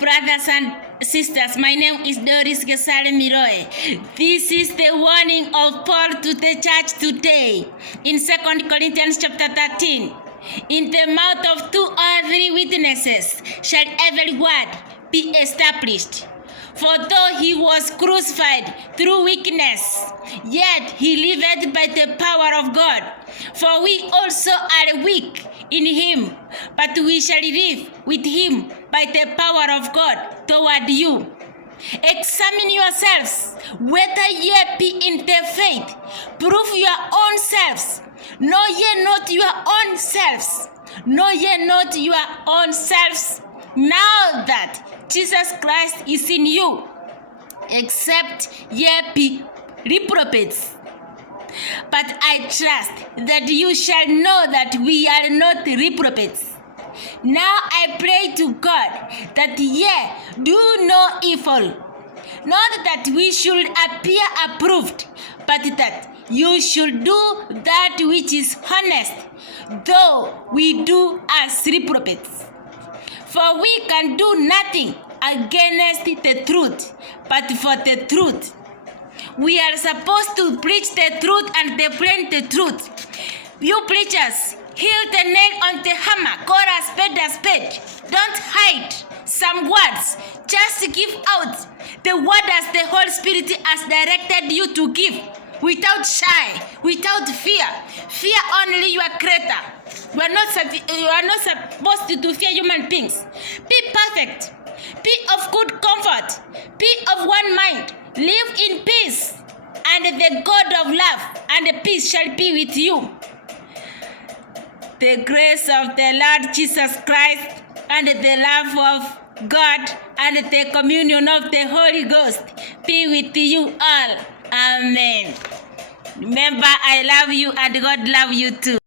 brothers and sisters, my name is Doris Gesale Miroe. This is the warning of Paul to the church today in 2 Corinthians chapter 13. In the mouth of 2 or 3 witnesses shall every word be established. For though he was crucified through weakness, yet he liveth by the power of God. For we also are weak in him, but we shall live with him by the power of God toward you. Examine yourselves whether ye be in the faith. Prove your own selves. Know ye not your own selves. Know ye not your own selves. Now that Jesus Christ is in you, except ye be reprobates. But I trust that you shall know that we are not reprobates. Now I pray to God that ye do no evil, not that we should appear approved, but that you should do that which is honest, though we do as reprobates. For we can do nothing against the truth, but for the truth. We are supposed to preach the truth and defend the truth. You preachers, hit the nail on the hammer, call a spade a spade. Don't hide some words. Just give out the word as the Holy Spirit has directed you to give, without shy, without fear. Fear only your Creator. You are not supposed to fear human beings. Be perfect. Be of good comfort. Be of one mind. Live in peace, and the God of love and peace shall be with you. The grace of the Lord Jesus Christ and the love of God and the communion of the Holy Ghost be with you all. Amen. Remember, I love you and God love you too.